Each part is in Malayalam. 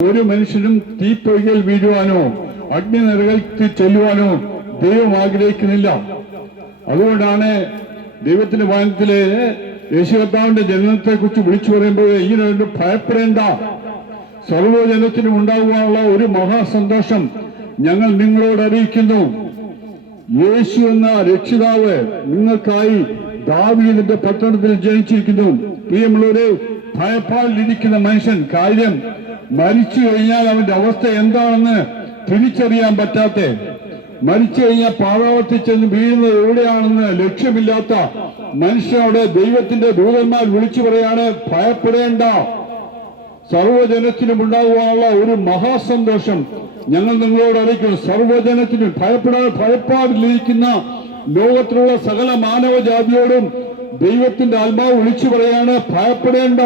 ഒരു മനുഷ്യനും തീപ്പൊയ്കൽ വീഴുവാനോ അഗ്നിനിറകൾക്ക് ചെല്ലുവാനോ ദൈവം ആഗ്രഹിക്കുന്നില്ല. അതുകൊണ്ടാണ് ദൈവത്തിന്റെ വചനത്തിലെ യേശുകർത്താവിന്റെ ജനനത്തെ കുറിച്ച് വിളിച്ചു പറയുമ്പോൾ ഇങ്ങനെ ഭയപ്പെടേണ്ട, സർവ്വജനത്തിനും ഉണ്ടാകുവാനുള്ള ഒരു മഹാസന്തോഷം ഞങ്ങൾ നിങ്ങളോട് അറിയിക്കുന്നു. യേശു എന്ന രക്ഷിതാവ് നിങ്ങൾക്കായി ദാവീദിന്റെ പട്ടണത്തിൽ ജനിച്ചിരിക്കുന്നു. പ്രിയമുള്ളവരെ, ഭയപ്പാടിലിരിക്കുന്ന മനുഷ്യൻ കാര്യം മരിച്ചു കഴിഞ്ഞാൽ അവന്റെ അവസ്ഥ എന്താണെന്ന് തിരിച്ചറിയാൻ പറ്റാത്ത, മരിച്ചു കഴിഞ്ഞാൽ പാതാളത്തിൽ ചെന്ന് വീഴുന്നത് എവിടെയാണെന്ന് ലക്ഷ്യമില്ലാത്ത മനുഷ്യനോട് ദൈവത്തിന്റെ ദൂതന്മാർ വിളിച്ചു പറയാണ്, ഭയപ്പെടേണ്ട, സർവ്വജനത്തിനും ഉണ്ടാകുവാനുള്ള ഒരു മഹാസന്തോഷം ഞങ്ങൾ നിങ്ങളോട് അറിയിക്കുന്നു. സർവ്വജനത്തിനും ഭയപ്പാടിലിരിക്കുന്ന ലോകത്തിലുള്ള സകല മാനവജാതിയോടും ദൈവത്തിന്റെ ആത്മാവ് വിളിച്ചു പറയാണ്, ഭയപ്പെടേണ്ട,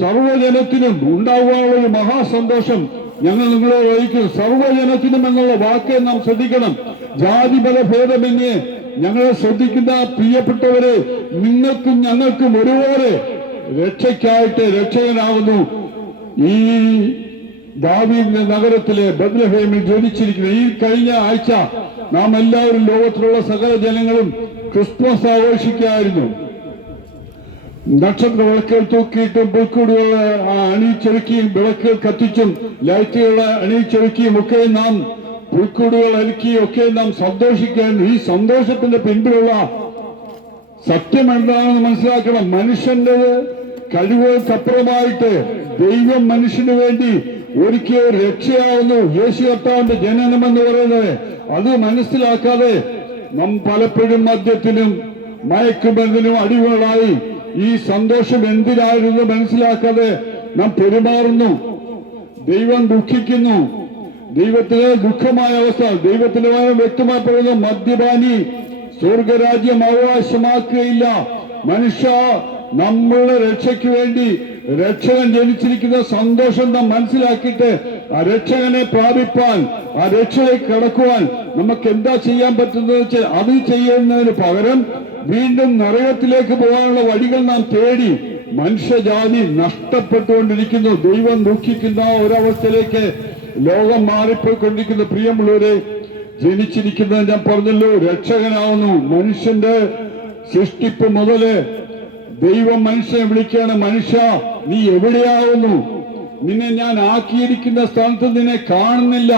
സർവ്വജനത്തിനും ഉണ്ടാകുവാനുള്ള ഒരു മഹാസന്തോഷം ഞങ്ങൾ നിങ്ങളോട് അറിയിക്കുന്നു. സർവ്വജനത്തിനും എന്നുള്ള വാക്ക് നാം ശ്രദ്ധിക്കണം. ജാതിപത ഭേദമന്യേ ഞങ്ങളെ ശ്രദ്ധിക്കുന്ന പ്രിയപ്പെട്ടവരെ, നിങ്ങൾക്കും ഞങ്ങൾക്കും ഒരുപോലെ രക്ഷയ്ക്കായിട്ട് രക്ഷകനാകുന്നു ഈ ദാവീദിന്റെ നഗരത്തിലെ ബത്ലഹേമിൽ ജനിച്ചിരിക്കുന്ന. ഈ കഴിഞ്ഞ ആഴ്ച നാം എല്ലാവരും ലോകത്തിലുള്ള സകല ജനങ്ങളും ക്രിസ്മസ് ആഘോഷിക്കുകയായിരുന്നു. നക്ഷത്ര വിളക്കുകൾ തൂക്കിയിട്ടും പുൽക്കൂടുകൾ അണിയിച്ചൊരുക്കിയും വിളക്കുകൾ കത്തിച്ചും ലൈറ്റുകൾ അണിയിച്ചൊരുക്കിയും ഒക്കെ നാം പുൽക്കൂടുകൾ ഒരുക്കിയും ഒക്കെ നാം സന്തോഷിക്കുകയായിരുന്നു. ഈ സന്തോഷത്തിന്റെ പിൻപിലുള്ള സത്യം എന്താണെന്ന് മനസ്സിലാക്കണം. മനുഷ്യന്റെ കഴിവുകൾക്കപ്പുറമായിട്ട് ദൈവം മനുഷ്യന് വേണ്ടി ഒരുക്കിയ രക്ഷയാവുന്നു യേശു കർത്താവിന്റെ ജനനം എന്ന് പറയുന്നത്. അത് മനസ്സിലാക്കാതെ നാം പലപ്പോഴും മദ്യത്തിനും മയക്കുമരുന്നിനും അടിമകളായി ഈ സന്തോഷം എന്തിനായിരുന്നു മനസ്സിലാക്കാതെ നാം പെരുമാറുന്നു. ദൈവം ദുഃഖിക്കുന്നു. ദൈവത്തിന് ദുഃഖമായ അവസ്ഥ. ദൈവത്തിന്റെ വ്യക്തമായി പറയുന്നു, മദ്യപാനി സ്വർഗരാജ്യം അവകാശമാക്കുകയില്ല. മനുഷ്യ, നമ്മളുടെ രക്ഷയ്ക്ക് വേണ്ടി രക്ഷകൻ ജനിച്ചിരിക്കുന്ന സന്തോഷം നാം മനസ്സിലാക്കിയിട്ട് ആ രക്ഷകനെ പ്രാപിപ്പാൻ, ആ രക്ഷയിലേക്ക് കടക്കുവാൻ നമുക്ക് എന്താ ചെയ്യാൻ പറ്റുന്നത് വെച്ചാൽ അത് ചെയ്യുന്നതിന് പകരം വീണ്ടും നരകത്തിലേക്ക് പോകാനുള്ള വഴികൾ നാം തേടി മനുഷ്യജാതി നഷ്ടപ്പെട്ടുകൊണ്ടിരിക്കുന്നു. ദൈവം ദുഃഖിക്കുന്ന ഒരവസ്ഥയിലേക്ക് ലോകം മാറിപ്പോയിക്കൊണ്ടിരിക്കുന്നു. പ്രിയമുള്ളവരെ, ജനിച്ചിരിക്കുന്നത് ഞാൻ പറഞ്ഞല്ലോ രക്ഷകനാവുന്നു. മനുഷ്യന്റെ സൃഷ്ടിപ്പ് മുതല് ദൈവം മനുഷ്യനെ വിളിക്കുകയാണ്, മനുഷ്യ നീ എവിടെയാവുന്നു? നിന്നെ ഞാൻ ആക്കിയിരിക്കുന്ന സ്ഥലത്ത് നിന്നെ കാണുന്നില്ല.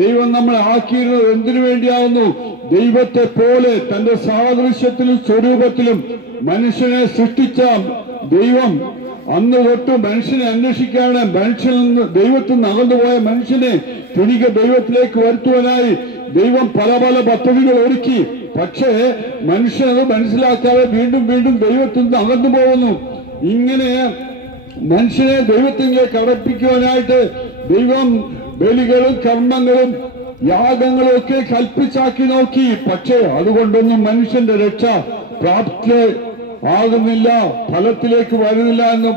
ദൈവം നമ്മളെ ആക്കിയിരുന്നത് എന്തിനു വേണ്ടിയാവുന്നു? ദൈവത്തെ പോലെ തന്റെ സാദൃശ്യത്തിലും സ്വരൂപത്തിലും മനുഷ്യനെ സൃഷ്ടിച്ച ദൈവം അന്ന് തൊട്ട് മനുഷ്യനെ അന്വേഷിക്കുകയാണ്. മനുഷ്യനിൽ നിന്ന് ദൈവത്തിൽ നിന്ന് അകന്നുപോയ മനുഷ്യനെ തിരികെ ദൈവത്തിലേക്ക് വരുത്തുവാനായി ദൈവം പല പല പദ്ധതികൾ ഒരുക്കി. പക്ഷേ മനുഷ്യനത് മനസ്സിലാക്കാതെ വീണ്ടും വീണ്ടും ദൈവത്തിൽ നിന്ന് അകന്നു പോകുന്നു. ഇങ്ങനെ മനുഷ്യനെ ദൈവത്തിലേക്ക് അടപ്പിക്കുവാനായിട്ട് ദൈവം ബലികളും കർമ്മങ്ങളും യാഗങ്ങളും ഒക്കെ കൽപ്പിച്ചാക്കി നോക്കി. പക്ഷേ അതുകൊണ്ടൊന്നും മനുഷ്യന്റെ രക്ഷ പ്രാപ്തി ആകുന്നില്ല, ഫലത്തിലേക്ക് വരുന്നില്ല എന്ന്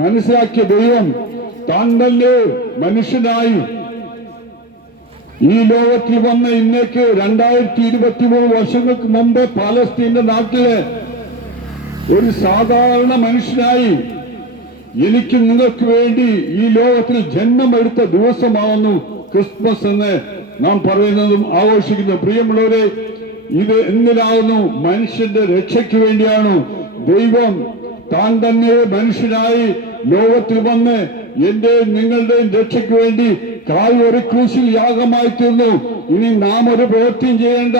മനസ്സിലാക്കിയ ദൈവം താൻ തന്നെ മനുഷ്യനായി ഈ ലോകത്തിൽ വന്ന ഇന്നേക്ക് 2023 വർഷങ്ങൾക്ക് മുമ്പ് പാലസ്തീന്റെ നാട്ടിലെ ഒരു സാധാരണ മനുഷ്യനായി എനിക്ക് നിങ്ങൾക്ക് വേണ്ടി ഈ ലോകത്തിൽ ജന്മമെടുത്ത ദിവസമാവുന്നു ക്രിസ്മസ് എന്ന് നാം പറയുന്നതും ആഘോഷിക്കുന്നു. പ്രിയമുള്ളവരെ, ഇത് എന്തിനാകുന്നു? മനുഷ്യന്റെ രക്ഷയ്ക്ക് വേണ്ടിയാണ്. ദൈവം താൻ തന്നെ മനുഷ്യനായി ലോകത്തിൽ വന്ന് എന്റെയും നിങ്ങളുടെയും രക്ഷയ്ക്ക് വേണ്ടി കാൽവരി ക്രൂശിൽ യാഗമായി തീർന്നു. ഇനി നാം ഒരു പ്രവൃത്തിയും ചെയ്യേണ്ട,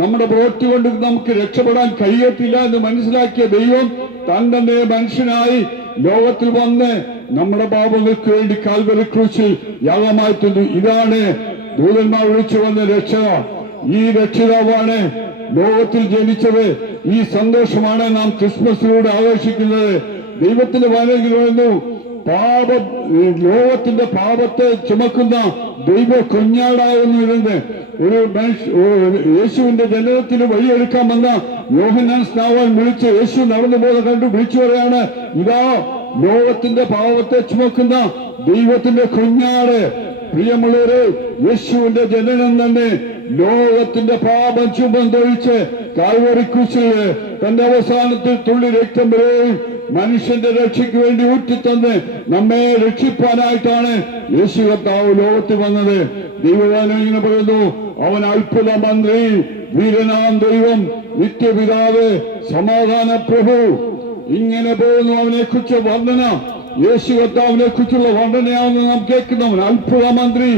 നമ്മുടെ പ്രവൃത്തി കൊണ്ട് നമുക്ക് രക്ഷപ്പെടാൻ കഴിയത്തില്ല എന്ന് മനസ്സിലാക്കിയ ദൈവം താൻ തന്നെ മനുഷ്യനായി ലോകത്തിൽ വന്ന് നമ്മുടെ പാപങ്ങൾക്ക് വേണ്ടി കാൽവരി ക്രൂശിൽ യാഗമായി തീർന്നു. ഇതാണ് ദൂതന്മാർ വിളിച്ചു വന്ന രക്ഷക. ഈ രക്ഷിതാവാണ് ലോകത്തിൽ ജനിച്ചത്. ഈ സന്തോഷമാണ് നാം ക്രിസ്മസിലൂടെ ആഘോഷിക്കുന്നത്. ദൈവത്തിന്റെ വചനത്തിൽ പറയുന്നു, ലോകത്തിന്റെ പാപത്തെ ചുമക്കുന്ന ദൈവ കുഞ്ഞാടാകുന്നു ഇരുന്ന് ഒരു യേശുവിന്റെ ജനനത്തിന് വഴിയെടുക്കാൻ വന്ന യോഹന്നാൻ സ്നാപകൻ വിളിച്ച് യേശു നടന്നു പോകുന്ന കണ്ടു വിളിച്ചു പറയാണ്, ഇതാ ലോകത്തിന്റെ പാപത്തെ ചുമക്കുന്ന ദൈവത്തിന്റെ കുഞ്ഞാട്. പ്രിയമുള്ളവരെ, യേശുവിന്റെ ജനനം തന്നെ ലോകത്തിന്റെ പാപം ചുമന്നൊഴിച്ച് കാൽവരി ക്രൂശിൽ തന്റെ അവസാനത്തിൽ തുള്ളി രക്തം വരെയും മനുഷ്യന്റെ രക്ഷയ്ക്ക് വേണ്ടി ഊറ്റിത്തന്ന് നമ്മെ രക്ഷിപ്പാനായിട്ടാണ് യേശു കർത്താവ് ലോകത്തിൽ വന്നത്. ദൈവവചനം ഇങ്ങനെ പറയുന്നു, അവൻ അത്ഭുത മന്ത്രി, വീരനാം ദൈവം, നിത്യപിതാവ്, സമാധാന പ്രഭു. ഇങ്ങനെ പോകുന്നു അവനെ കുറിച്ച് വർണ്ണന. യേശു കർത്താവിനെ കുറിച്ചുള്ള വർണ്ണനയാണെന്ന് നാം കേൾക്കുന്നവൻ. അത്ഭുത മന്ത്രി,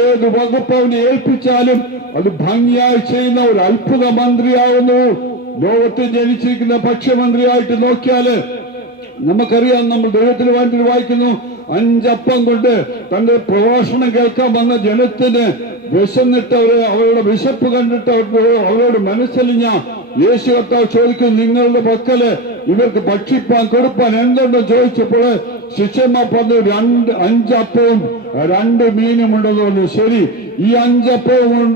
ഏത് വകുപ്പ് അവനെ ഏൽപ്പിച്ചാലും അത് ഭംഗിയായി ചെയ്യുന്ന ഒരു അത്ഭുത മന്ത്രിയാവുന്നു. ലോകത്തിൽ ജനിച്ചിരിക്കുന്ന ഭക്ഷ്യമന്ത്രിയായിട്ട് നോക്കിയാല് നമുക്കറിയാം. നമ്മൾ ദൈവത്തിന് വേണ്ടി വായിക്കുന്നു, 5 അപ്പം കൊണ്ട് തന്റെ പ്രഭാഷണം കേൾക്കാൻ വന്ന ജനത്തിന് വിശന്നിട്ടവര് അവരുടെ വിശപ്പ് കണ്ടിട്ട് അവരോട് മനസ്സലിഞ്ഞ യേശു കർത്താവ് ചോദിക്കുന്നു, നിങ്ങളുടെ പക്കല് ഇവർക്ക് ഭക്ഷിപ്പാൻ കൊടുപ്പാൻ എന്തുണ്ടോ ചോദിച്ചപ്പോൾ ശിഷ്യന്മാർ പറഞ്ഞു, 5 അപ്പവും 2 മീനും ഉണ്ടെന്ന് പറഞ്ഞു. ശരി, ഈ 5 അപ്പവും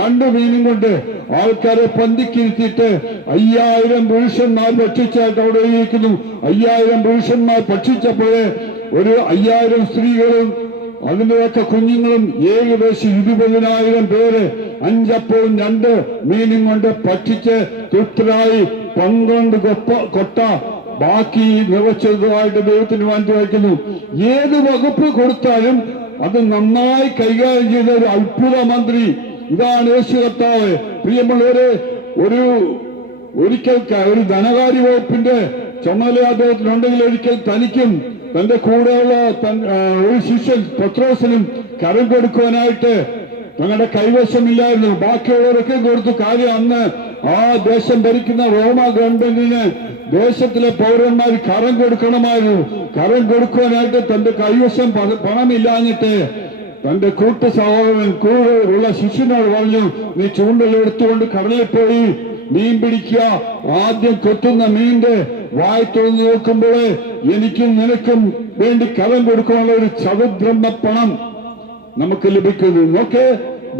2 മീനും കൊണ്ട് ആൾക്കാരെ പന്തിക്കിരുത്തിയിട്ട് 5000 പുരുഷന്മാർ ഭക്ഷിച്ചായിട്ട് അവിടെ ഇരിക്കുന്നു. 5000 പുരുഷന്മാർ ഭക്ഷിച്ചപ്പോഴേ ഒരു 5000 സ്ത്രീകളും അതിൻ്റെയൊക്കെ കുഞ്ഞുങ്ങളും ഏകദേശം 20,000 പേര് 5 അപ്പവും 2 മീനും കൊണ്ട് ഭക്ഷിച്ച് തൃപ്തരായി 12 കൊട്ട ബാക്കി നിറച്ചതുമായിട്ട് ദൈവത്തിന് വേണ്ടി വയ്ക്കുന്നു. ഏത് വകുപ്പ് കൊടുത്താലും അത് നന്നായി കൈകാര്യം ചെയ്ത ഒരു അത്ഭുത മന്ത്രി, ഇതാണ് യേശു കർത്താവ്. പ്രിയമുള്ളവരെ, ഒരിക്കൽ ഒരു ധനകാര്യ വകുപ്പിന്റെ ചുമതല അദ്ദേഹത്തിനുണ്ടെങ്കിൽ ഒരിക്കൽ തനിക്കും തന്റെ കൂടെയുള്ള ഒരു ശിഷ്യൻ പത്രോസിനും കരം കൊടുക്കുവാനായിട്ട് തങ്ങളുടെ കൈവശമില്ലായിരുന്നു. ബാക്കിയുള്ളവരൊക്കെ കൊടുത്തു. കാര്യം അന്ന് ആ ദേശം ഭരിക്കുന്ന റോമ ഗവൺമെന്റിന് ദേശത്തിലെ പൗരന്മാർ കരം കൊടുക്കണമായിരുന്നു. കരം കൊടുക്കുവാനായിട്ട് തന്റെ കൈവശം പണമില്ലാഞ്ഞിട്ട് തന്റെ കൂട്ടു സഹോദരൻ കൂടെ ഉള്ള ശിഷ്യനോട് പറഞ്ഞു, നീ ചൂണ്ടലെടുത്തുകൊണ്ട് കടലിൽ പോയി മീൻ പിടിക്കുക. ആദ്യം കൊത്തുന്ന മീന്റെ വായി തുറന്നു നോക്കുമ്പോൾ എനിക്കും നിനക്കും വേണ്ടി കരം കൊടുക്കാനുള്ള ഒരു ചതുർബ്രഹ്മ പണം നമുക്ക് ലഭിക്കുന്നു. നോക്ക്,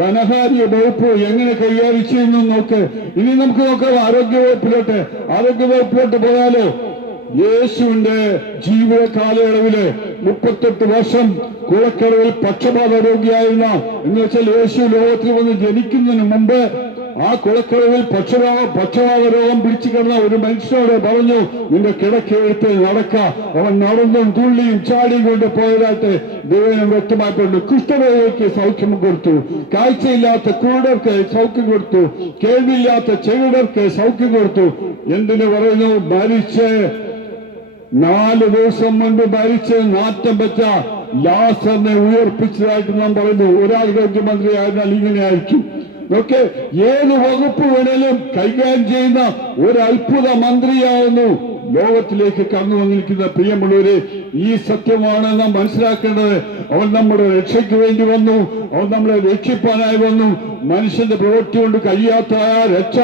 ധനകാര്യ വകുപ്പ് എങ്ങനെ കൈകാര്യം ചെയ്യുന്നു നോക്ക്. ഇനി നമുക്ക് നോക്കാം ആരോഗ്യവകുപ്പിലോട്ട് പോയാലോ. യേശുവിന്റെ ജീവിത കാലയളവില് 38 വർഷം കുളക്കടവിൽ പക്ഷപാത രോഗിയായിരുന്ന, എന്ന് വെച്ചാൽ യേശു ലോകത്തിൽ വന്ന് ജനിക്കുന്നതിന് മുമ്പ് ആ കുളക്കടവിൽ പക്ഷപാത രോഗം പിടിച്ചു കിടന്ന ഒരു മനുഷ്യനോട് പറഞ്ഞു, നിന്റെ കിടക്കെഴുത്ത് നടക്ക. അവൻ നടന്നും തുള്ളിയും ചാടിയും കൊണ്ട് പോയതായിട്ട് ദൈവം വ്യക്തമായിട്ടുണ്ട്. കുഷ്ഠരോഗിക്ക് സൗഖ്യം കൊടുത്തു, കാഴ്ചയില്ലാത്ത കുരുടർക്ക് സൗഖ്യം കൊടുത്തു, കേൾവിയില്ലാത്ത ചെവിടർക്ക് സൗഖ്യം കൊടുത്തു. എന്തിനു പറയുന്നു? മരിച്ച് 4 ദിവസം മുൻപ് മരിച്ച് നാറ്റം വെച്ച ലാസറിനെ ഉയർപ്പിച്ചതായിട്ട് നാം പറയുന്നു. ഒരാരോഗ്യമന്ത്രി ആയിരുന്നാൽ ഇങ്ങനെയായിരിക്കും. നോക്കെ, ഏത് വകുപ്പ് വേണേലും കൈകാര്യം ചെയ്യുന്ന ഒരു അത്ഭുത മന്ത്രിയാവുന്നു ലോകത്തിലേക്ക് കടന്നു വന്നിരിക്കുന്ന. പ്രിയമുള്ളവരെ, ഈ സത്യമാണ് നാം മനസ്സിലാക്കേണ്ടത്. അവൻ നമ്മുടെ രക്ഷയ്ക്ക് വേണ്ടി വന്നു, അവൻ നമ്മളെ രക്ഷിപ്പാനായി വന്നു. മനുഷ്യന്റെ പ്രവൃത്തി കൊണ്ട് കഴിയാത്ത രക്ഷ,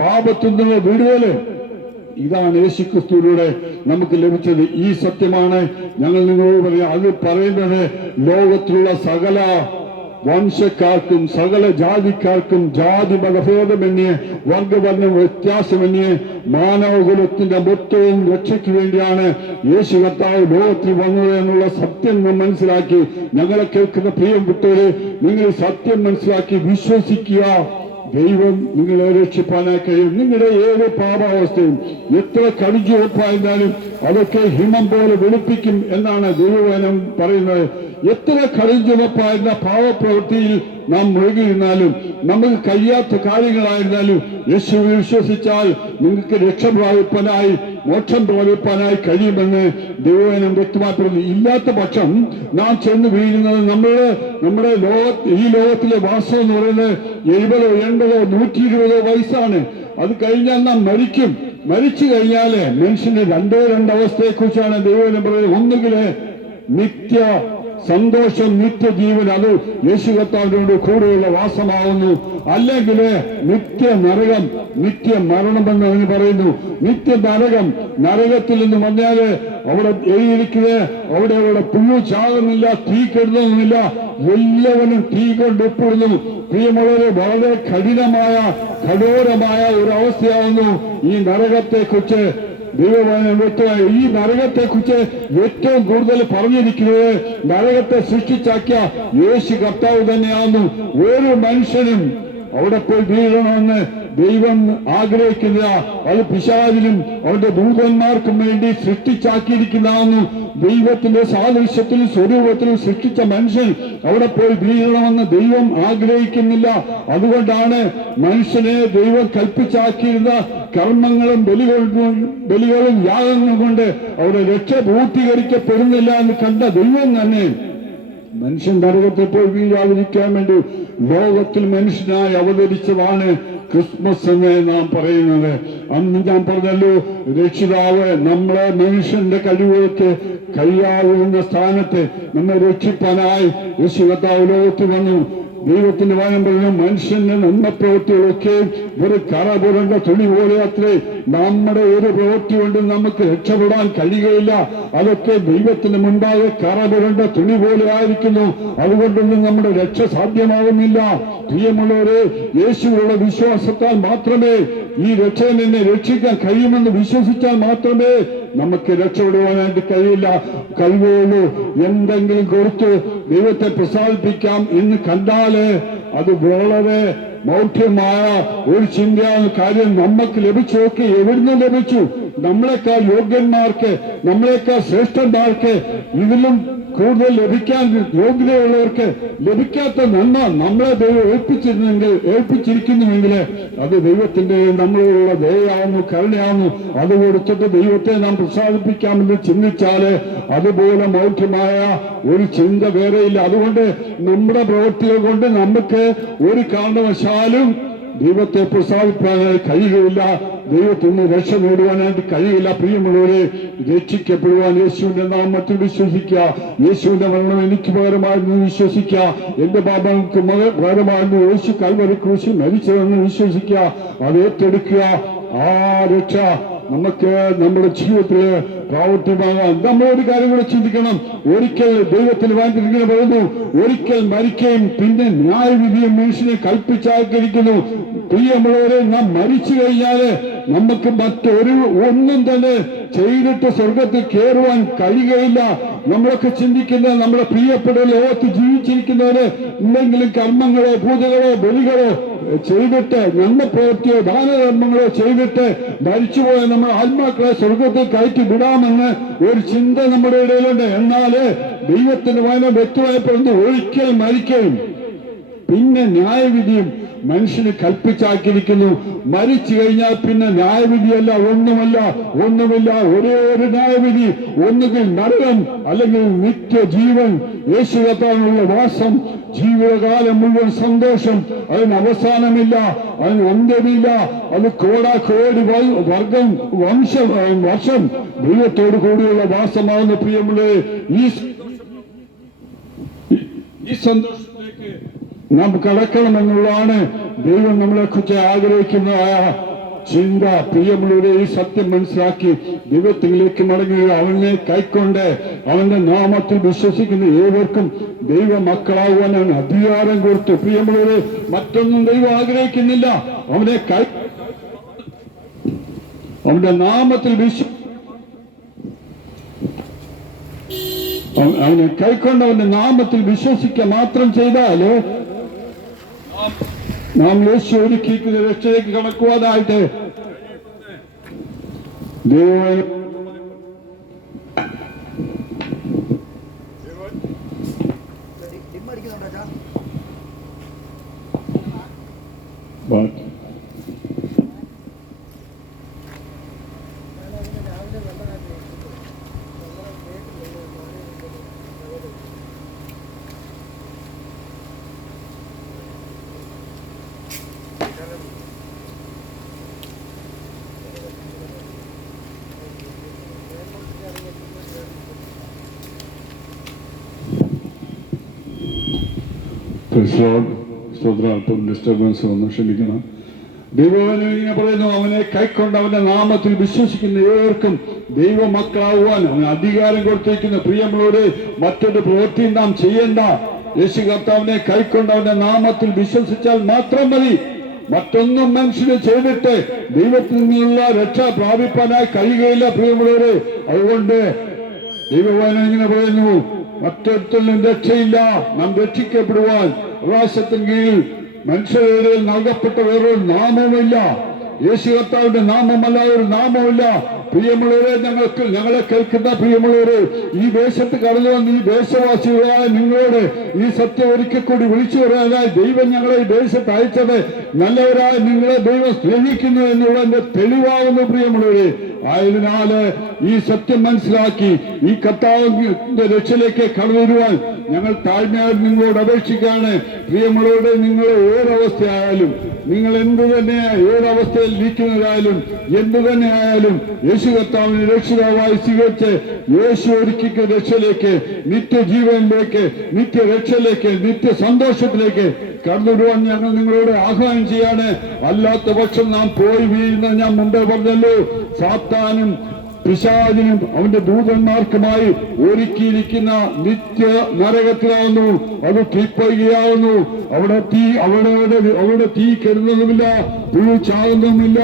പാപത്തിൽ നിന്ന് വിടുതല്, ഇതാണ് യേശുക്രിസ്തുവിലൂടെ നമുക്ക് ലഭിച്ചത്. ഈ സത്യമാണ് ഞങ്ങൾ നിങ്ങളോട് പറയാം. അത് പറയുന്നത് ലോകത്തിലുള്ള സകല വംശക്കാർക്കും സകല ജാതിക്കാർക്കും ജാതി മതഭേദമന്യേ വർഗവർണ്ണ വ്യത്യാസമന്യേ മാനവകുലത്തിന്റെ മൊത്തവും രക്ഷയ്ക്ക് വേണ്ടിയാണ് യേശു കർത്താവ് ലോകത്തിൽ വന്നത് എന്നുള്ള സത്യം നാം മനസ്സിലാക്കി. ഞങ്ങളെ കേൾക്കുന്ന പ്രിയപ്പെട്ടവരെ, നിങ്ങൾ സത്യം മനസ്സിലാക്കി വിശ്വസിക്കുക. ദൈവം നിങ്ങളെ രക്ഷിപ്പാനായി കഴിയും. നിങ്ങളുടെ ഏത് പാപാവസ്ഥയും എത്ര കടുഞ്ചുവപ്പായിരുന്നാലും അതൊക്കെ ഹിമം പോലെ വെളുപ്പിക്കും എന്നാണ് ദൈവവചനം പറയുന്നത്. എത്ര കടുഞ്ചുവപ്പായിരുന്ന പാവപ്രവൃത്തിയിൽ നാം മുഴുകിയിരുന്നാലും നമുക്ക് കഴിയാത്ത കാര്യങ്ങളായിരുന്നാലും യേശുവിൽ വിശ്വസിച്ചാൽ നിങ്ങൾക്ക് രക്ഷ പ്രാപിപ്പാനായി മോക്ഷം പ്രാപിപ്പാനായി കഴിയുമെന്ന് ദൈവവചനം വ്യക്തമാക്കുന്നു. ഇല്ലാത്ത പക്ഷം നാം ചെന്ന് വീഴുന്നത് നമ്മുടെ ഈ ലോകത്തിലെ വാസം എന്ന് പറയുന്നത് 70, 80, 120 വയസ്സാണ്. അത് കഴിഞ്ഞാൽ നാം മരിക്കും. മരിച്ചു കഴിഞ്ഞാല് മനുഷ്യന്റെ രണ്ട് അവസ്ഥയെ കുറിച്ചാണ് ദൈവവചനം പറയുന്നത്. ഒന്നുകില് നിത്യ സന്തോഷം, നിത്യജീവൻ, അത് യേശു കർത്താവിനോട് കൂടെയുള്ള വാസമാകുന്നു. അല്ലെങ്കിൽ നിത്യ നരകം, നിത്യ മരണമെന്ന് അതിന് പറയുന്നു. നിത്യ നരകം, നരകത്തിൽ നിന്ന് വന്നാല് അവിടെ എഴുതിയിരിക്കുന്നത് അവിടെ പുഴു ചാകുന്നില്ല, തീ കെടുന്നില്ല, എല്ലാവരും തീ കൊണ്ട് ഒപ്പിടുന്നു. പ്രിയമുള്ളവരെ, വളരെ കഠോരമായ ഒരു അവസ്ഥയാകുന്നു ഈ നരകത്തെ കുറിച്ച് ദൈവവചനം വ്യക്തമായി. ഈ നരകത്തെ കുറിച്ച് ഏറ്റവും കൂടുതൽ പറഞ്ഞിരിക്കുന്നത് നരകത്തെ സൃഷ്ടിച്ചാക്കിയ യേശു കർത്താവ് തന്നെയാകുന്നു. ഒരു മനുഷ്യനും അവിടെ പോയി വീഴണമെന്ന് ദൈവം ആഗ്രഹിക്കുന്ന അത് പിശാചിനും അവന്റെ ദൂതന്മാർക്കും വേണ്ടി സൃഷ്ടിച്ചാക്കിയിരിക്കുന്നതാണെന്നും ദൈവത്തിന്റെ സാദൃശ്യത്തിലും സ്വരൂപത്തിലും സൃഷ്ടിച്ച മനുഷ്യൻ അവിടെ പോയി വീഴണമെന്ന് ദൈവം ആഗ്രഹിക്കുന്നില്ല. അതുകൊണ്ടാണ് മനുഷ്യനെ ദൈവം കൽപ്പിച്ചാക്കിയിരുന്ന കർമ്മങ്ങളും ബലികളും യാഗങ്ങളും കൊണ്ട് അവിടെ രക്ഷ പൂർത്തീകരിക്കപ്പെടുന്നില്ല എന്ന് കണ്ട ദൈവം തന്നെ മനുഷ്യൻ നരകത്തിൽ പോയി വീഴാതിരിക്കാൻ വേണ്ടി ലോകത്തിൽ മനുഷ്യനായി അവതരിച്ചതാണ് ക്രിസ്മസ് എന്ന് നാം പറയുന്നത്. അന്ന് ഞാൻ പറഞ്ഞല്ലോ, രക്ഷിതാവ് നമ്മളെ മനുഷ്യന്റെ കഴിവുകൾക്ക് കഴിയാവുന്ന സ്ഥാനത്ത് നമ്മെ രക്ഷിപ്പാനായി യേശു കർത്താവ് ലോകത്തിൽ വന്നു. ദൈവത്തിന്റെ വാനം പറഞ്ഞു, മനുഷ്യന്റെ നന്മ പ്രവൃത്തികളൊക്കെ ഒരു കറ പുരണ്ട തുണി പോലെ അത്രേ. നമ്മുടെ ഒരു പ്രവൃത്തി കൊണ്ട് നമുക്ക് രക്ഷപ്പെടാൻ കഴിയുകയില്ല. അതൊക്കെ ദൈവത്തിന് മുൻപാകെ കറ പുരണ്ട തുണി പോലെ ആയിരിക്കുന്നു. അതുകൊണ്ടൊന്നും നമ്മുടെ രക്ഷ സാധ്യമാകുന്നില്ല. പ്രിയമുള്ളവരെ, യേശുവിലുള്ള വിശ്വാസത്താൽ മാത്രമേ ഈ രക്ഷയിൽ നിന്നെ രക്ഷിക്കാൻ കഴിയുമെന്ന് വിശ്വസിച്ചാൽ മാത്രമേ നമുക്ക് രക്ഷപ്പെടുവാനായിട്ട് കഴിയുള്ളൂ. എന്തെങ്കിലും കൊടുത്ത് ദൈവത്തെ പ്രസാദിപ്പിക്കാം എന്ന് കണ്ടാല് അത് വളരെ മൗഢ്യമായ ഒരു ചിന്തയാണ്. കാര്യം നമുക്ക് ലഭിച്ചൊക്കെ എവിടുന്ന് ലഭിച്ചു? നമ്മളെക്കാൾ യോഗ്യന്മാർക്ക്, നമ്മളെക്കാൾ ശ്രേഷ്ഠന്മാർക്ക്, ഇതിലും കൂടുതൽ ലഭിക്കാൻ യോഗ്യതയുള്ളവർക്ക് ലഭിക്കാത്ത നന്മ നമ്മളെ ദൈവം ഏൽപ്പിച്ചിരിക്കുന്നുവെങ്കിൽ അത് ദൈവത്തിന്റെ നമ്മളോടുള്ള ദയയാവുന്നു, കരുണയാവുന്നു. അത് കൊടുത്തിട്ട് ദൈവത്തെ നാം പ്രസാദിപ്പിക്കാമെന്ന് ചിന്തിച്ചാല് അതുപോലെ മൗഢ്യമായ ഒരു ചിന്ത വേറെയില്ല. അതുകൊണ്ട് നമ്മുടെ പ്രവൃത്തികൾ കൊണ്ട് നമുക്ക് ഒരു കാരണവശാലും ദൈവത്തെ പ്രസാദിപ്പാനായി കഴിയുകയില്ല. ദൈവത്തിൽ നിന്ന് രക്ഷ നേടുവാനായിട്ട് കഴിയില്ല. പ്രിയമുള്ളവരെ, രക്ഷിക്കപ്പെടുവാൻ യേശുവിന്റെ നാമത്തിൽ വിശ്വസിക്കുക. യേശുവിന്റെ മരണം എനിക്ക് പകരമായിരുന്നു വിശ്വസിക്കുക. എന്റെ പാപങ്ങൾക്ക് പകരമായിരുന്നു യേശു കൽവരി ക്രൂശിൽ മരിച്ചതെന്ന് വിശ്വസിക്കുക. അത് ഏറ്റെടുക്കുക. ആ രക്ഷ നമുക്ക് നമ്മുടെ ജീവിതത്തിൽ പ്രാവർത്തികമാകാൻ നമ്മളൊരു കാര്യം കൂടെ ചിന്തിക്കണം. ഒരിക്കൽ ദൈവത്തിൽ ഇങ്ങനെ പറയുന്നു, ഒരിക്കൽ മരിക്കുകയും പിന്നെ ന്യായവിധിയും മനുഷ്യനെ കൽപ്പിച്ചാക്കിയിരിക്കുന്നു. പ്രിയമുള്ളവരെ, നാം മരിച്ചു കഴിഞ്ഞാല് നമുക്ക് ഒന്നും തന്നെ ചെയ്തിട്ട് സ്വർഗത്തിൽ കയറുവാൻ കഴിയുകയില്ല. നമ്മളൊക്കെ ചിന്തിക്കുന്നത് നമ്മുടെ പ്രിയപ്പെട്ട ലോകത്ത് ജീവിച്ചിരിക്കുന്നവര് എന്തെങ്കിലും കർമ്മങ്ങളോ പൂജകളോ ബലികളോ ചെയ്തിട്ട്, നന്മ പ്രവൃത്തിയോ ദാനധർമ്മങ്ങളോ ചെയ്തിട്ട് മരിച്ചുപോയ നമ്മൾ ആത്മാക്കളെ സ്വർഗത്തിൽ കയറ്റി വിടാമെന്ന് ഒരു ചിന്ത നമ്മുടെ ഇടയിലുണ്ട്. എന്നാല് ദൈവത്തിന്റെ വചനം വ്യക്തമായപ്പെടുന്നു, ഒരിക്കൽ മരിക്കുകയും പിന്നെ ന്യായവിധിയും മനുഷ്യന് കൽപ്പിച്ചാക്കിയിരിക്കുന്നു. മരിച്ചു കഴിഞ്ഞാൽ പിന്നെ ന്യായവിധിയല്ല, ഒന്നുമില്ല. ഒരേ ഒരു ന്യായവിധി, ഒന്നുകിൽ നരകം അല്ലെങ്കിൽ നിത്യജീവൻ, യേശു കർത്താവിനുള്ള വാസം, ജീവിതകാലം മുഴുവൻ സന്തോഷം. അതിന് അവസാനമില്ല, അതിന് അന്ത്യമില്ല. അത് കോടാകോടി വർഷം ദൈവത്തോടു കൂടിയുള്ള വാസമാകുന്ന പ്രിയമുള്ളവരെ, ഈ സന്തോഷത്തിലേക്ക് നാം കടക്കണമെന്നുള്ളതാണ് ദൈവം നമ്മളെ കുറിച്ച് ആഗ്രഹിക്കുന്നതായ ചിന്ത. പ്രിയമുള്ളവരെ, ഈ സത്യം മനസ്സിലാക്കി ദൈവത്തിലേക്ക് മടങ്ങുക. അവനെ കൈക്കൊണ്ട് അവന്റെ നാമത്തിൽ വിശ്വസിക്കുന്ന ഏവർക്കും ദൈവ മക്കളാകുവാൻ അവൻ അധികാരം കൊടുത്തു. പ്രിയമുള്ളവരെ, മറ്റൊന്നും ദൈവം ആഗ്രഹിക്കുന്നില്ല. അവന്റെ നാമത്തിൽ അവനെ കൈക്കൊണ്ട് അവന്റെ നാമത്തിൽ വിശ്വസിക്കുക മാത്രം ചെയ്താല് നാം യേശു ഒരുക്കിയിരിക്കുന്ന രക്ഷയിലേക്ക് കടക്കുവാനായിട്ട് ദൈവം അല്പം ഡിസ്റ്റർബൻസ് വന്നു, ക്ഷമിക്കണം. ദൈവവചനം ഇങ്ങനെ പറയുന്നു, അവനെ കൈക്കൊണ്ട് അവന്റെ നാമത്തിൽ വിശ്വസിക്കുന്ന ഏവർക്കും ദൈവമക്കളാകുവാൻ അവന് അധികാരം കൊടുത്തിരിക്കുന്നു. പ്രിയമുള്ളവരെ, മറ്റൊരു പ്രവൃത്തിയും നാം ചെയ്യേണ്ട. യേശു കർത്താവിനെ കൈക്കൊണ്ട് അവന്റെ നാമത്തിൽ വിശ്വസിച്ചാൽ മാത്രം മതി. മറ്റൊന്നും മനുഷ്യന് ചെയ്തിട്ട് ദൈവത്തിൽ നിന്നുള്ള രക്ഷ പ്രാപിപ്പാനായി കഴിയുകയില്ല. പ്രിയമുള്ളവരെ, അതുകൊണ്ട് ദൈവവചനം ഇങ്ങനെ പറയുന്നു, മറ്റൊരുത്തലും രക്ഷയില്ല. നാം രക്ഷിക്കപ്പെടുവാൻ, പ്രകാശത്തിന് കീഴിൽ മനുഷ്യരുടെ നൽകപ്പെട്ട വേറൊരു നാമവുമില്ല. യേശു കർത്താവിന്റെ നാമമല്ല ഒരു നാമമില്ല. പ്രിയമുള്ളവരെ, ഞങ്ങളെ കേൾക്കുന്ന പ്രിയമുള്ളവരെ, ഈ ദേശത്ത് കടന്നു വന്ന് ഈ ദേശവാസികളായ നിങ്ങളോട് ഈ സത്യം ഒരിക്കൽ കൂടി വിളിച്ചു പറയാനായി ദൈവം ഞങ്ങളെ ഈ ദേശത്ത് അയച്ചത് നല്ലവരായ നിങ്ങളെ ദൈവം സ്നേഹിക്കുന്നു എന്നുള്ളതിന്റെ തെളിവാകുന്നു പ്രിയമുള്ളവരെ. ആയതിനാല് ഈ സത്യം മനസ്സിലാക്കി ഈ കർത്താവിന്റെ രക്ഷയിലേക്ക് കടന്നു വരുവാൻ ഞങ്ങൾ താഴ്മയായി നിങ്ങളോട് അപേക്ഷിക്കുകയാണ്. പ്രിയമുള്ളവരുടെ, നിങ്ങൾ ഏതവസ്ഥയായാലും, നിങ്ങൾ എന്തു തന്നെ ഏതവസ്ഥയിൽ ഇരിക്കുന്നതായാലും എന്തു തന്നെ ആയാലും യേശു കർത്താവിനെ രക്ഷിതാവായി സ്വീകരിച്ച് യേശു ഒരുക്കിയ രക്ഷയിലേക്ക്, നിത്യജീവനിലേക്ക്, നിത്യരക്ഷയിലേക്ക്, നിത്യ സന്തോഷത്തിലേക്ക് കടന്നുവരുവാൻ ഞങ്ങൾ നിങ്ങളോട് ആഹ്വാനം ചെയ്യാണ്. അല്ലാത്ത പക്ഷം നാം പോയി വീഴുന്ന ഞാൻ മുമ്പേ പറഞ്ഞല്ലോ, സാത്താനും പിശാചിനും അവന്റെ ദൂതന്മാർക്കുമായി ഒരുക്കിയിരിക്കുന്ന നിത്യ നരകത്തിലാവുന്നു. അത് തീപ്പൊയ്കയാവുന്നു. അവിടെ തീ കരുതുന്നുമില്ല, പുഴു ചാകുന്നുമില്ല,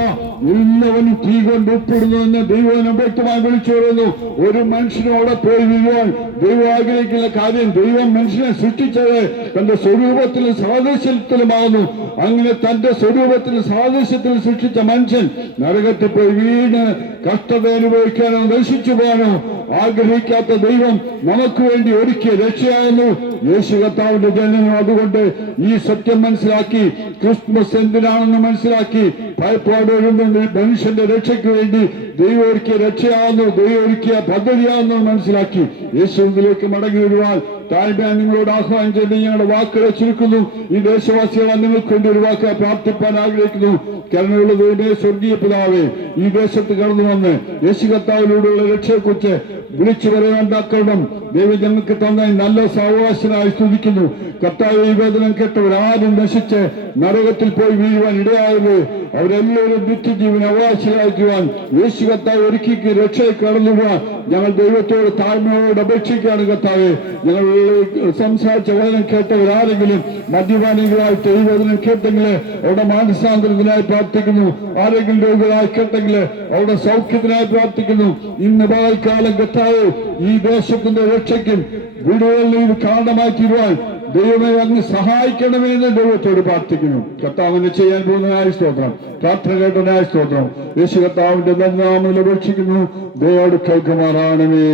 എല്ലാവരും തീ കൊണ്ട് ഉൾപ്പെടുന്നുവെന്ന് ദൈവം വ്യക്തമായി വിളിച്ചു പറയുന്നു. ഒരു മനുഷ്യനും അവിടെ പോയി വീഴുവാൻ ദൈവം ആഗ്രഹിക്കുന്ന കാര്യം, ദൈവം മനുഷ്യനെ സൃഷ്ടിച്ചത് തന്റെ സ്വരൂപത്തിലും സാദൃശ്യത്തിലുമാകുന്നു. അങ്ങനെ തന്റെ സ്വരൂപത്തിലും സാദൃശ്യത്തിലും സൃഷ്ടിച്ച മനുഷ്യൻ നരകത്തിൽ പോയി വീണ് കഷ്ടത അനുഭവിക്കാനോ നശിച്ചു പോകാനോ ആഗ്രഹിക്കാത്ത ദൈവം നമുക്ക് വേണ്ടി ഒരുക്കിയ രക്ഷയാകുന്നു യേശു കർത്താവിന്റെ ജനനം. അതുകൊണ്ട് ഈ സത്യം മനസ്സിലാക്കി, ക്രിസ്മസ് എന്തിനാണെന്ന് മനസ്സിലാക്കി, ഭയപ്പാട് എഴുതുന്ന മനുഷ്യന്റെ രക്ഷയ്ക്ക് വേണ്ടി ദൈവം ഒരുക്കിയ രക്ഷയാകുന്നു, ദൈവം ഒരുക്കിയ പദ്ധതിയാകുന്നു മനസ്സിലാക്കി യേശുവിലേക്ക് മടങ്ങി വരുവാൻ താഴ്മയായി നിങ്ങളോട് ആഹ്വാനം ചെയ്ത് ഞങ്ങളുടെ വാക്കുകളെ ചുരുക്കുന്നു. ഈ ദേശവാസികളെ നിങ്ങൾക്ക് വേണ്ടി ഒരു വാക്ക് പ്രാർത്ഥിപ്പാൻ ആഗ്രഹിക്കുന്നു. കരുണയുള്ള ദൈവമേ, സ്വർഗീയ പിതാവേ, ഈ ദേശത്ത് കടന്നു വന്ന് യേശു കർത്താവിലൂടെയുള്ള രക്ഷയെക്കുറിച്ച് വിളിച്ചു പറയാണ്ടാക്കണം ദൈവം ഞങ്ങൾക്ക് തന്ന നല്ല സാവകാശനായി സ്തുതിക്കുന്നു. കർത്താവ് ഈ വേദനം കേട്ടവരാരും നശിച്ച് നരകത്തിൽ പോയി വീഴുവാൻ ഇടയായത് അവരെല്ലാവരും നിത്യജീവൻ അവകാശമാക്കുവാൻ യേശു കർത്താവ് ഒരുക്കി രക്ഷയെ കടന്നുപോകാൻ ഞങ്ങൾ ദൈവത്തോട് താഴ്മയോട് അപേക്ഷിക്കുകയാണ്. കർത്താവെ, ഞങ്ങൾ സംസാരിച്ച വേദനം കേട്ടവരാരെങ്കിലും മദ്യപാനികളായിട്ട് ഈ വേദനം കേട്ടെങ്കിൽ അവരുടെ മാനസാന്തരത്തിനായി പ്രാർത്ഥിക്കുന്നു. ആരെങ്കിലും രോഗികളായി കേട്ടെങ്കിൽ അവരുടെ സൗഖ്യത്തിനായി പ്രാർത്ഥിക്കുന്നു. ഇന്ന് പകൽക്കാലം കർത്താവ് ഈ ദേശത്തിന്റെ രക്ഷയ്ക്കും വീടുകളിൽ ഇത് കാരണമായി തീരുവാൻ ദൈവമേ അങ്ങ് സഹായിക്കണമേ എന്ന് ദൈവത്തോട് പ്രാർത്ഥിക്കുന്നു. കർത്താവിനെ ചെയ്യാൻ പോകുന്നതായ സ്തോത്രം, പ്രാർത്ഥന കേട്ടനായ സ്തോത്രം യേശു കർത്താവിന്റെ നാമത്തിൽ അപേക്ഷിക്കുന്നു. ദൈവത്തോട് കേൾക്കുമാറാണമേ.